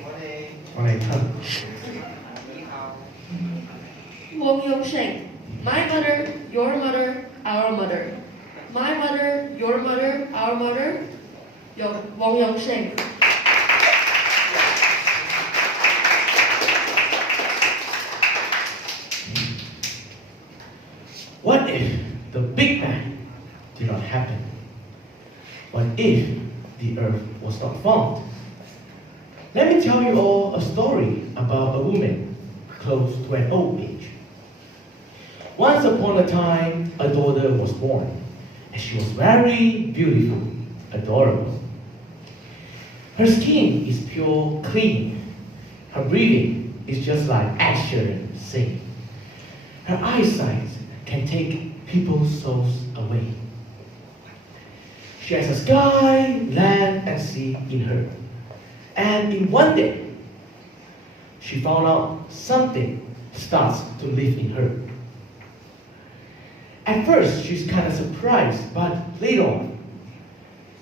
Morning. Wong Yong Sheng. My mother, your mother, our mother. My mother, your mother, our mother. Wong Yong Sheng. What if the Big Bang did not happen? What if the earth was not formed? Let me tell you all a story about a woman close to an old age. Once upon a time, a daughter was born, and she was very beautiful, adorable. Her skin is pure clean. Her breathing is just like Ed Sheeran singing. Her eyesight can take people's souls away. She has a sky, land, and sea in her. And in one day, she found out something starts to live in her. At first, she's kind of surprised, but later on,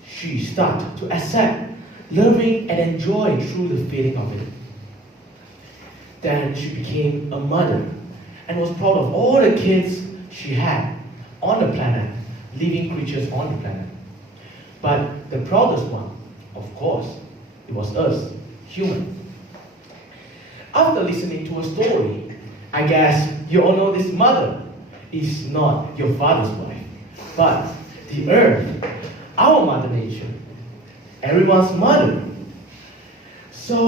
she started to accept, loving, and enjoy through the feeling of it. Then she became a mother and was proud of all the kids she had on the planet, living creatures on the planet. But the proudest one, of course, it was us, human. After listening to a story, I guess you all know this mother is not your father's wife, but the earth, our mother nature, everyone's mother. So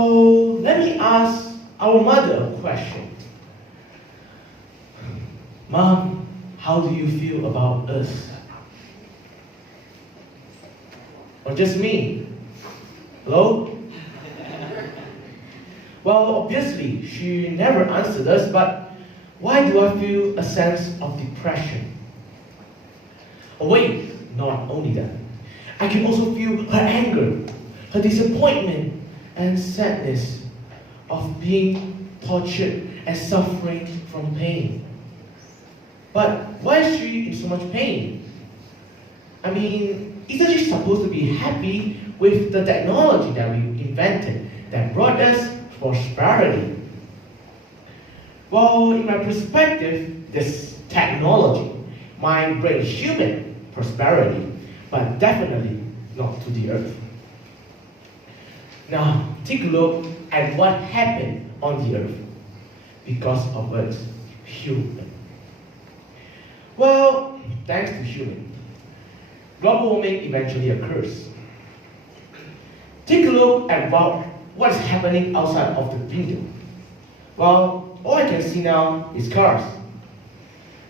let me ask our mother a question. Mom, how do you feel about us? Or just me? Hello? Well, obviously, she never answered us, but why do I feel a sense of depression? Oh wait, not only that. I can also feel her anger, her disappointment, and sadness of being tortured and suffering from pain. But why is she in so much pain? I mean, isn't she supposed to be happy with the technology that we invented that brought us prosperity? Well, in my perspective, this technology might bring human prosperity, but definitely not to the earth. Now, take a look at what happened on the earth because of us, human. Well, thanks to human, global warming eventually occurs. Take a look at what is happening outside of the window. Well, all I can see now is cars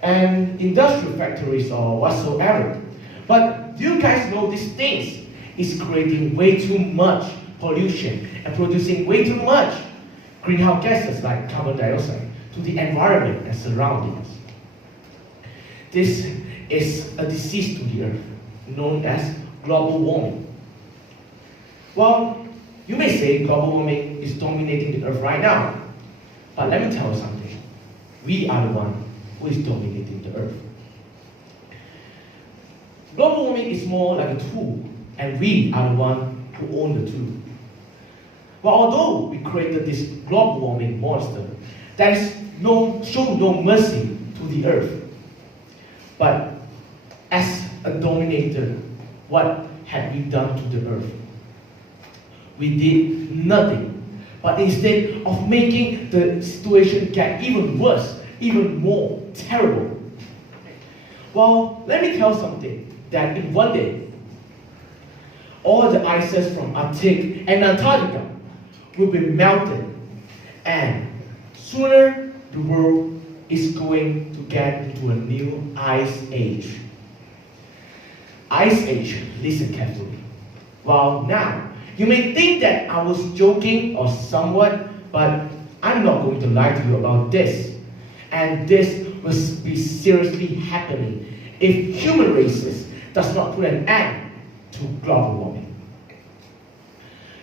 and industrial factories or whatsoever. But do you guys know these things is creating way too much pollution and producing way too much greenhouse gases like carbon dioxide to the environment and surroundings? This is a disease to the earth known as global warming. Well, you may say global warming is dominating the earth right now, but let me tell you something. We are the one who is dominating the earth. Global warming is more like a tool, and we are the one who own the tool. Well, although we created this global warming monster, that is shown no mercy to the earth. But as a dominator, what had we done to the earth? We did nothing, but instead of making the situation get even worse, even more terrible. Well, let me tell something, that in one day, all the ices from Arctic and Antarctica will be melted, and sooner the world is going to get into a new ice age. Ice age, listen carefully. Well, now, you may think that I was joking or somewhat, but I'm not going to lie to you about this. And this will be seriously happening if human races does not put an end to global warming.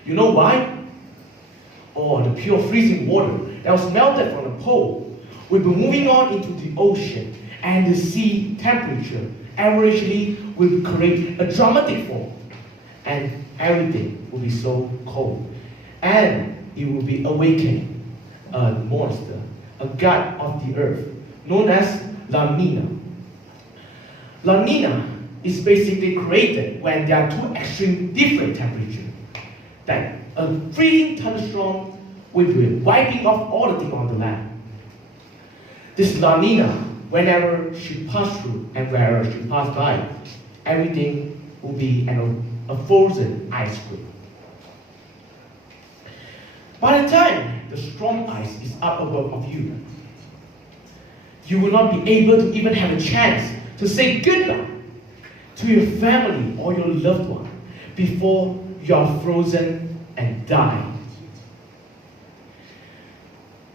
You know why? Or the pure freezing water that was melted from the pole will be moving on into the ocean, and the sea temperature averagely will create a dramatic fall, and everything will be so cold. And it will be awakening a monster, a god of the earth, known as La Nina. La Nina is basically created when there are two extreme different temperatures. That a freezing thunderstorm will be wiping off all the things on the land. This La Nina, whenever she passed through and wherever she passed by, everything will be a frozen ice cream. By the time the strong ice is up above of you, you will not be able to even have a chance to say goodbye to your family or your loved one before you are frozen and die.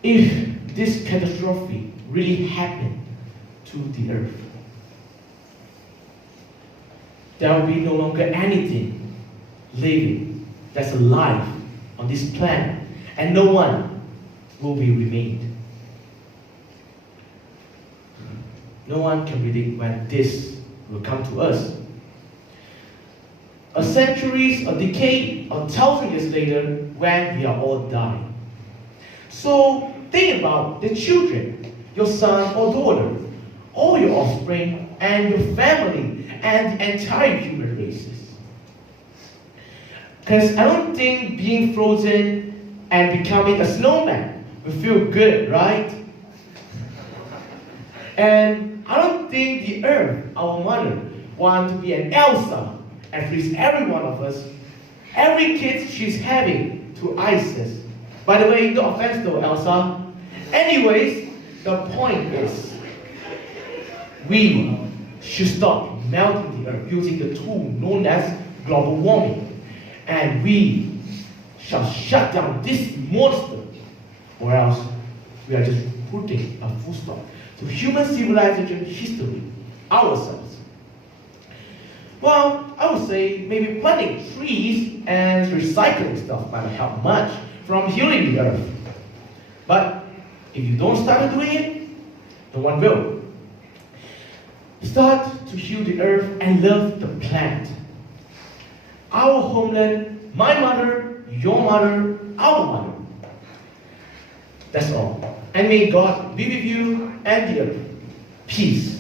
If this catastrophe really happened to the earth, there will be no longer anything living that's alive on this planet, and no one will be remained. No one can predict when this will come to us. A centuries, a decade, or 1,000 years later, when we are all dying. So think about the children, your son or daughter, all your offspring, and your family, and the entire human races. Because I don't think being frozen and becoming a snowman will feel good, right? And I don't think the earth, our mother, wants to be an Elsa and freeze every one of us, every kid she's having to ISIS. By the way, no offense though, Elsa. Anyways, the point is, we should stop melting the earth using the tool known as global warming. And we shall shut down this monster, or else we are just putting a full stop to human civilization history, ourselves. Well, I would say maybe planting trees and recycling stuff might help much from healing the earth. But if you don't start doing it, no one will. Start to heal the earth and love the planet. Our homeland, my mother, your mother, our mother. That's all. And may God be with you and the earth. Peace.